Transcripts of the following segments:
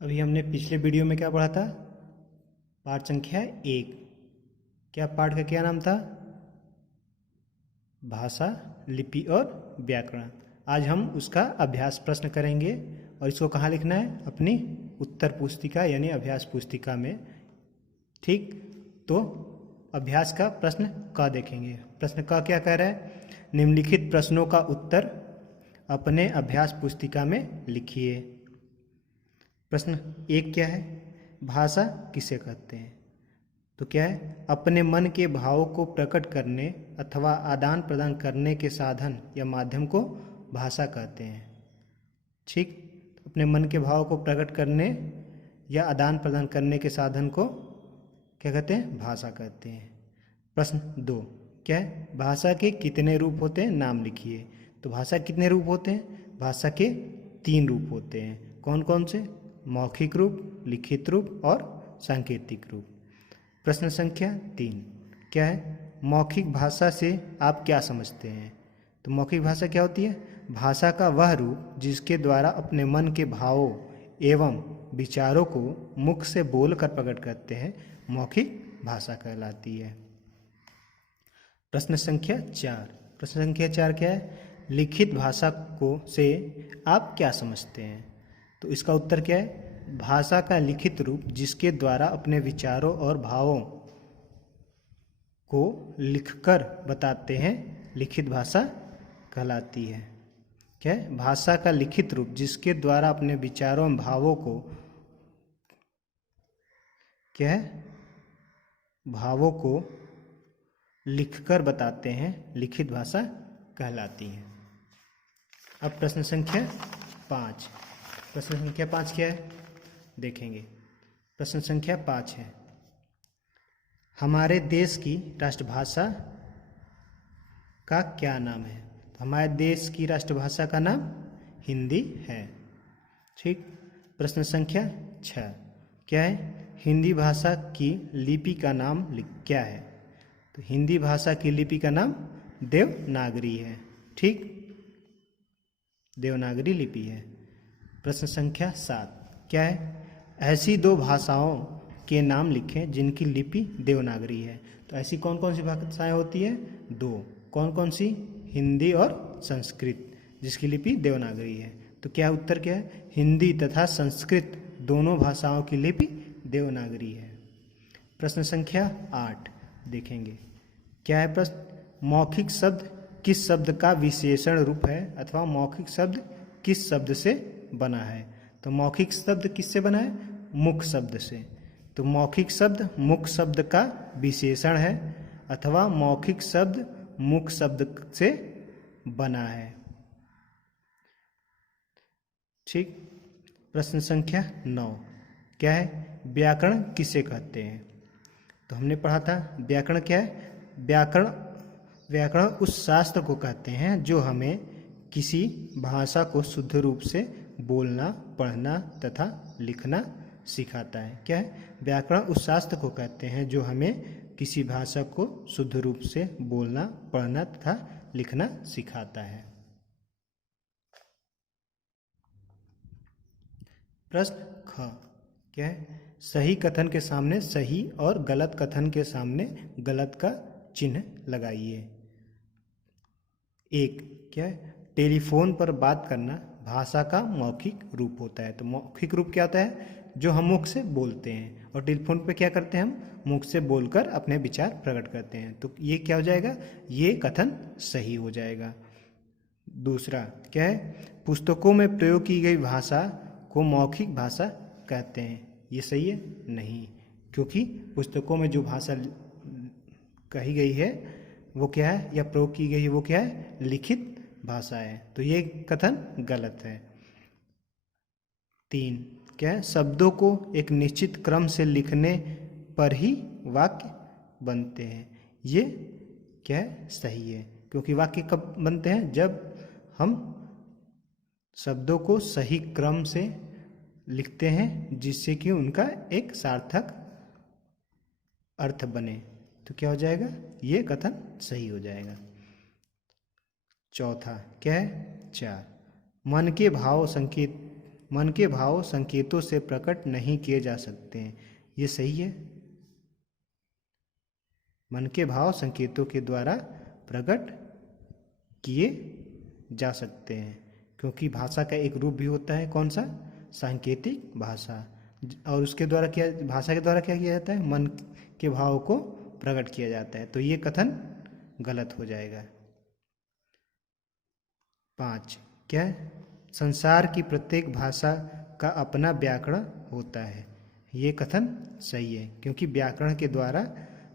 अभी हमने पिछले वीडियो में क्या पढ़ा था? पाठ संख्या 1। क्या पाठ का क्या नाम था? भाषा, लिपि और व्याकरण। आज हम उसका अभ्यास प्रश्न करेंगे और इसको कहाँ लिखना है? अपनी उत्तर पुस्तिका यानी अभ्यास पुस्तिका में। ठीक, तो अभ्यास का प्रश्न क देखेंगे। प्रश्न क क्या कह रहा है? निम्नलिखित प्रश्नों का उत्तर अपने अभ्यास पुस्तिका में लिखिए। प्रश्न 1 क्या है? भाषा किसे कहते हैं? तो क्या है? अपने मन के भावों को प्रकट करने अथवा आदान प्रदान करने के साधन या माध्यम को भाषा कहते हैं। ठीक, अपने मन के भाव को प्रकट करने या आदान प्रदान करने के साधन को क्या कहते हैं? भाषा कहते हैं। प्रश्न 2 क्या है? भाषा के कितने रूप होते हैं? नाम लिखिए। तो भाषा कितने रूप होते हैं? भाषा के 3 रूप होते हैं। कौन कौन से? मौखिक रूप, लिखित रूप और सांकेतिक रूप। प्रश्न संख्या 3 क्या है? मौखिक भाषा से आप क्या समझते हैं? तो मौखिक भाषा क्या होती है? भाषा का वह रूप जिसके द्वारा अपने मन के भावों एवं विचारों को मुख से बोलकर प्रकट करते हैं, मौखिक भाषा कहलाती है। प्रश्न संख्या 4। प्रश्न संख्या 4 क्या है? लिखित भाषा को से आप क्या समझते हैं? तो इसका उत्तर क्या है? भाषा का लिखित रूप जिसके द्वारा अपने विचारों और भावों को लिखकर बताते हैं, लिखित भाषा कहलाती है। क्या है? भाषा का लिखित रूप जिसके द्वारा अपने विचारों और भावों को क्या है? भावों को लिखकर बताते हैं, लिखित भाषा कहलाती है। अब प्रश्न संख्या 5। प्रश्न संख्या 5 क्या है? देखेंगे। प्रश्न संख्या 5 है, हमारे देश की राष्ट्रभाषा का क्या नाम है? हमारे देश की राष्ट्रभाषा का नाम हिंदी है। ठीक। प्रश्न संख्या 6 क्या है? हिंदी भाषा की लिपि का नाम क्या है? तो हिंदी भाषा की लिपि का नाम देवनागरी है। ठीक, देवनागरी लिपि है। प्रश्न संख्या 7 क्या है? ऐसी 2 भाषाओं के नाम लिखें जिनकी लिपि देवनागरी है। तो ऐसी कौन कौन सी भाषाएं होती है? 2। कौन कौन सी? हिंदी और संस्कृत, जिसकी लिपि देवनागरी है। तो क्या उत्तर क्या है? हिंदी तथा संस्कृत दोनों भाषाओं की लिपि देवनागरी है। प्रश्न संख्या 8 देखेंगे। क्या है प्रश्न? मौखिक शब्द किस शब्द का विशेषण रूप है अथवा मौखिक शब्द किस शब्द से बना है? तो मौखिक शब्द किससे बना है? मुख शब्द से। तो मौखिक शब्द मुख शब्द का विशेषण है अथवा मौखिक शब्द मुख शब्द से बना है। ठीक। प्रश्न संख्या 9 क्या है? व्याकरण किसे कहते हैं? तो हमने पढ़ा था व्याकरण क्या है? व्याकरण उस शास्त्र को कहते हैं जो हमें किसी भाषा को शुद्ध रूप से बोलना, पढ़ना तथा लिखना सिखाता है। क्या है? व्याकरण उस शास्त्र को कहते हैं जो हमें किसी भाषा को शुद्ध रूप से बोलना, पढ़ना तथा लिखना सिखाता है। प्रश्न ख क्या है? सही कथन के सामने सही और गलत कथन के सामने गलत का चिन्ह लगाइए। 1 क्या है? टेलीफोन पर बात करना भाषा का मौखिक रूप होता है। तो मौखिक रूप क्या होता है? जो हम मुख से बोलते हैं, और टेलीफोन पे क्या करते हैं? हम मुख से बोलकर अपने विचार प्रकट करते हैं। तो ये क्या हो जाएगा? ये कथन सही हो जाएगा। दूसरा क्या है? पुस्तकों में प्रयोग की गई भाषा को मौखिक भाषा कहते हैं। ये सही है? नहीं, क्योंकि पुस्तकों में जो भाषा कही गई है वो क्या है या प्रयोग की गई है वो क्या है? लिखित भाषा है। तो ये कथन गलत है। 3 क्या है? शब्दों को एक निश्चित क्रम से लिखने पर ही वाक्य बनते हैं। ये क्या है? सही है, क्योंकि वाक्य कब बनते हैं? जब हम शब्दों को सही क्रम से लिखते हैं जिससे कि उनका एक सार्थक अर्थ बने। तो क्या हो जाएगा? ये कथन सही हो जाएगा। चौथा क्या है? 4 मन के भाव संकेत मन के भाव संकेतों से प्रकट नहीं किए जा सकते हैं। ये सही है। मन के भाव संकेतों के द्वारा प्रकट किए जा सकते हैं, क्योंकि भाषा का एक रूप भी होता है, कौन सा? सांकेतिक भाषा। और उसके द्वारा क्या, भाषा के द्वारा क्या किया जाता है? मन के भाव को प्रकट किया जाता है। तो ये कथन गलत हो जाएगा। 5 क्या है? संसार की प्रत्येक भाषा का अपना व्याकरण होता है। ये कथन सही है, क्योंकि व्याकरण के द्वारा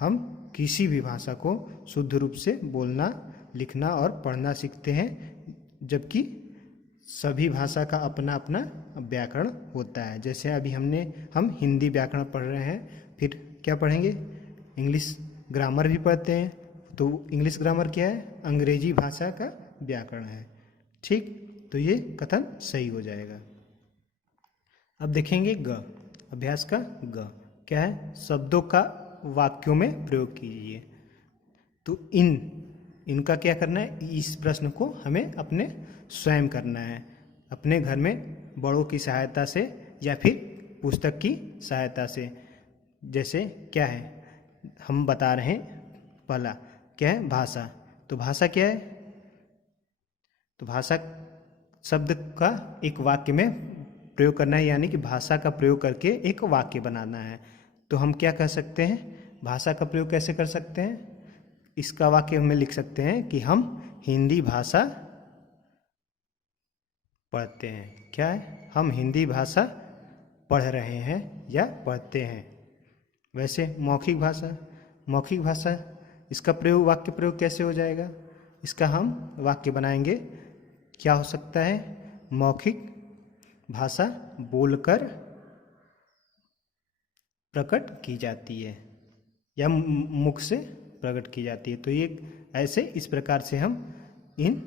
हम किसी भी भाषा को शुद्ध रूप से बोलना, लिखना और पढ़ना सीखते हैं, जबकि सभी भाषा का अपना अपना व्याकरण होता है। जैसे अभी हम हिंदी व्याकरण पढ़ रहे हैं, फिर क्या पढ़ेंगे? इंग्लिश ग्रामर भी पढ़ते हैं। तो इंग्लिश ग्रामर क्या है? अंग्रेजी भाषा का व्याकरण है। ठीक, तो ये कथन सही हो जाएगा। अब देखेंगे ग, अभ्यास का ग क्या है? शब्दों का वाक्यों में प्रयोग कीजिए। तो इनका क्या करना है? इस प्रश्न को हमें अपने स्वयं करना है, अपने घर में बड़ों की सहायता से या फिर पुस्तक की सहायता से। जैसे क्या है, हम बता रहे हैं, पहला क्या है? भाषा। तो भाषा क्या है? तो भाषा शब्द का एक वाक्य में प्रयोग करना है, यानी कि भाषा का प्रयोग करके एक वाक्य बनाना है। तो हम क्या कर सकते हैं? भाषा का प्रयोग कैसे कर सकते हैं? इसका वाक्य हमें लिख सकते हैं कि हम हिंदी भाषा पढ़ते हैं। क्या है? हम हिंदी भाषा पढ़ रहे हैं या पढ़ते हैं। वैसे मौखिक भाषा इसका प्रयोग, वाक्य प्रयोग कैसे हो जाएगा? इसका हम वाक्य बनाएंगे, क्या हो सकता है? मौखिक भाषा बोलकर प्रकट की जाती है या मुख से प्रकट की जाती है। तो ये ऐसे इस प्रकार से हम इन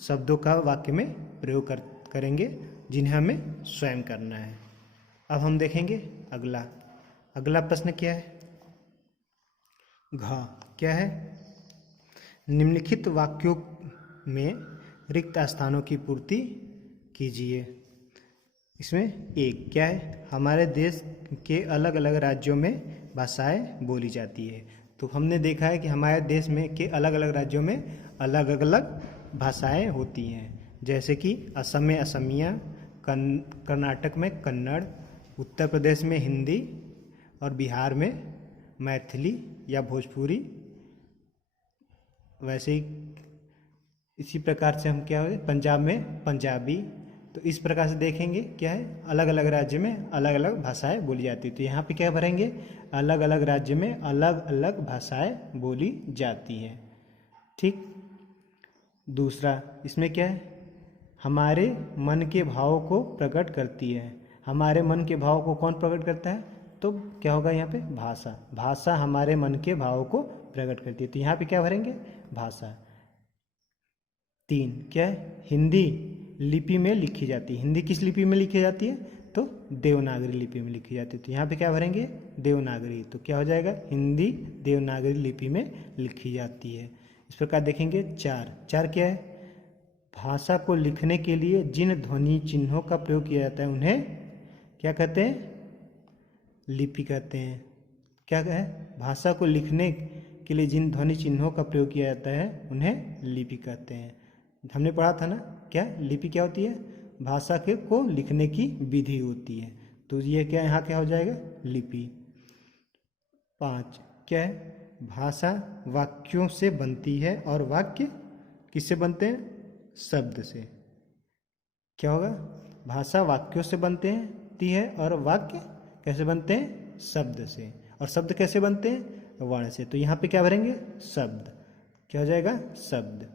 शब्दों का वाक्य में प्रयोग करेंगे, जिन्हें हमें स्वयं करना है। अब हम देखेंगे अगला प्रश्न क्या है? घ क्या है? निम्नलिखित वाक्यों में रिक्त स्थानों की पूर्ति कीजिए। इसमें एक क्या है? हमारे देश के अलग अलग राज्यों में भाषाएं बोली जाती है। तो हमने देखा है कि हमारे देश में के अलग अलग राज्यों में अलग अलग भाषाएं होती हैं। जैसे कि असम में असमिया, कर्नाटक में कन्नड़, उत्तर प्रदेश में हिंदी और बिहार में मैथिली या भोजपुरी। वैसे ही इसी प्रकार से हम क्या हो, पंजाब में पंजाबी। तो इस प्रकार से देखेंगे क्या है, अलग अलग राज्य में अलग अलग भाषाएं बोली जाती है। तो यहाँ पे क्या भरेंगे? अलग अलग राज्य में अलग अलग भाषाएं बोली जाती हैं। ठीक। दूसरा इसमें क्या है? हमारे मन के भाव को प्रकट करती है। हमारे मन के भाव को कौन प्रकट करता है? तो क्या होगा यहाँ पे? भाषा हमारे मन के भाव को प्रकट करती है। तो यहाँ पे क्या भरेंगे? भाषा। 3 क्या है? हिंदी लिपि में लिखी जाती है। हिंदी किस लिपि में लिखी जाती है? तो देवनागरी लिपि में लिखी जाती है। तो यहाँ पे क्या भरेंगे? देवनागरी। तो क्या हो जाएगा? हिंदी देवनागरी लिपि में लिखी जाती है। इस प्रकार देखेंगे 4 क्या है? भाषा को लिखने के लिए जिन ध्वनि चिन्हों का प्रयोग किया जाता है उन्हें क्या कहते हैं? लिपि कहते हैं। क्या है? भाषा को लिखने के लिए जिन ध्वनि चिन्हों का प्रयोग किया जाता है उन्हें लिपि कहते हैं। हमने पढ़ा था ना, क्या लिपि क्या होती है? भाषा के को लिखने की विधि होती है। तो ये क्या यहाँ क्या हो जाएगा? लिपि। 5 क्या है? भाषा वाक्यों से बनती है और वाक्य किससे बनते हैं? शब्द से। क्या होगा? भाषा वाक्यों से बनती है और वाक्य कैसे बनते हैं? शब्द से। और शब्द कैसे बनते हैं? वर्ण से। तो यहाँ पे क्या भरेंगे? शब्द। क्या हो जाएगा? शब्द।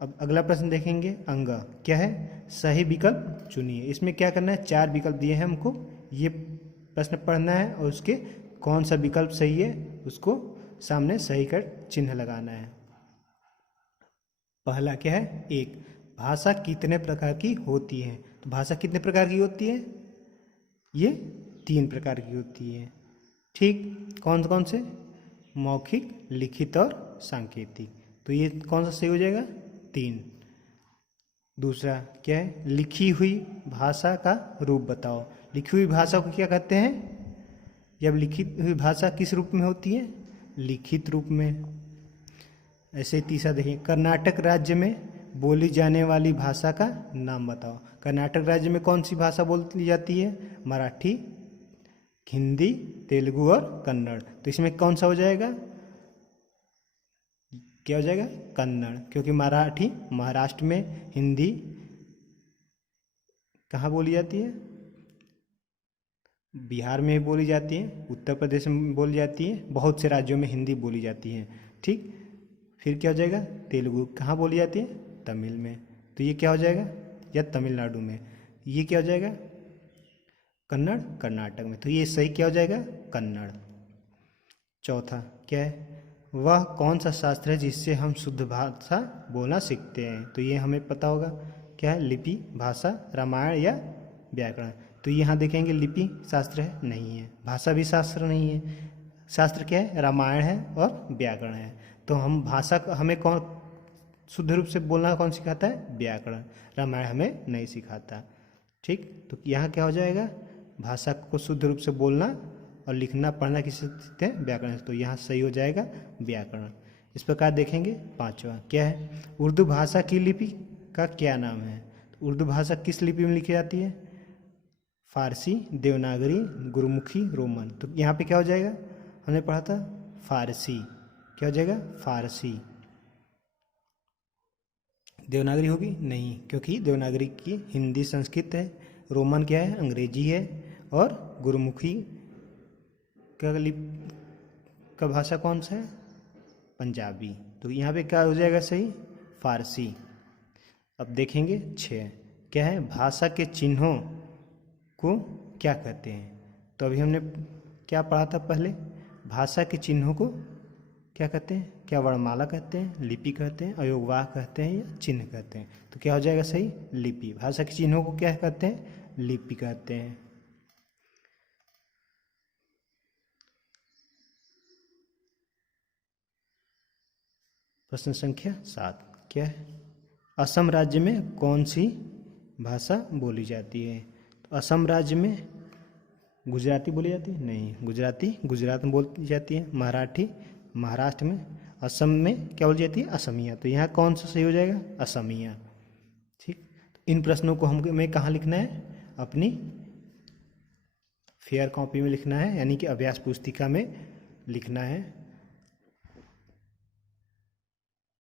अब अगला प्रश्न देखेंगे अंग क्या है? सही विकल्प चुनिए। इसमें क्या करना है? 4 विकल्प दिए हैं हमको, ये प्रश्न पढ़ना है और उसके कौन सा विकल्प सही है उसको सामने सही कर चिन्ह लगाना है। पहला क्या है? 1 भाषा कितने प्रकार की होती है? तो भाषा कितने प्रकार की होती है? ये 3 प्रकार की होती है। ठीक। कौन से? मौखिक, लिखित और सांकेतिक। तो ये कौन सा सही हो जाएगा? 3। दूसरा क्या है, लिखी हुई भाषा का रूप बताओ। लिखी हुई भाषा को क्या कहते हैं? जब लिखित हुई भाषा किस रूप में होती है? लिखित रूप में। ऐसे तीसरा देखिए, कर्नाटक राज्य में बोली जाने वाली भाषा का नाम बताओ। कर्नाटक राज्य में कौन सी भाषा बोली जाती है? मराठी, हिंदी, तेलुगु और कन्नड़। तो इसमें कौन सा हो जाएगा? क्या हो जाएगा? कन्नड़, क्योंकि मराठी महाराष्ट्र में, हिंदी कहाँ बोली जाती है? बिहार में बोली जाती है, उत्तर प्रदेश में बोली जाती है, बहुत से राज्यों में हिंदी बोली जाती है। ठीक, फिर क्या हो जाएगा? तेलुगु कहाँ बोली जाती है? तमिल में। तो ये क्या हो जाएगा? या तमिलनाडु में। ये क्या हो जाएगा? कन्नड़ कर्नाटक में। तो ये सही क्या हो जाएगा? कन्नड़। चौथा क्या है, वह कौन सा शास्त्र है जिससे हम शुद्ध भाषा बोलना सीखते हैं? तो ये हमें पता होगा क्या है? लिपि, भाषा, रामायण या व्याकरण। तो यहाँ देखेंगे लिपि शास्त्र है, नहीं है। भाषा भी शास्त्र नहीं है। शास्त्र क्या है? रामायण है और व्याकरण है। तो हम भाषा हमें कौन शुद्ध रूप से बोलना कौन सिखाता है? व्याकरण। रामायण हमें नहीं सिखाता। ठीक, तो यहाँ क्या हो जाएगा? भाषा को शुद्ध रूप से बोलना और लिखना पढ़ना किससे सीखते हैं? व्याकरण। तो यहाँ सही हो जाएगा व्याकरण। इस प्रकार देखेंगे पांचवा क्या है, उर्दू भाषा की लिपि का क्या नाम है? तो उर्दू भाषा किस लिपि में लिखी जाती है? फारसी, देवनागरी, गुरुमुखी, रोमन। तो यहाँ पे क्या हो जाएगा? हमने पढ़ा था फारसी। क्या हो जाएगा? फारसी। देवनागरी होगी नहीं, क्योंकि देवनागरी की हिंदी संस्कृत है, रोमन क्या है? अंग्रेजी है, और गुरुमुखी का भाषा कौन सा है? पंजाबी। तो यहाँ पे क्या हो जाएगा सही? फारसी। अब देखेंगे 6 क्या है, भाषा के चिन्हों को क्या कहते हैं? तो अभी हमने क्या पढ़ा था पहले? भाषा के चिन्हों को क्या कहते हैं? क्या वर्णमाला कहते हैं, लिपि कहते हैं, अयोगवाह कहते हैं, या चिन्ह कहते हैं? तो क्या हो जाएगा सही? लिपि। भाषा के चिन्हों को क्या कहते हैं? लिपि कहते हैं। प्रश्न संख्या 7 क्या है, असम राज्य में कौन सी भाषा बोली जाती है? तो असम राज्य में गुजराती बोली जाती है? नहीं, गुजराती गुजरात में बोली जाती है। मराठी महाराष्ट्र में। असम में क्या बोली जाती है? असमिया। तो यहाँ कौन सा सही हो जाएगा? असमिया। ठीक, इन प्रश्नों को हमें कहाँ लिखना है? अपनी फेयर कॉपी में लिखना है, यानी कि अभ्यास पुस्तिका में लिखना है।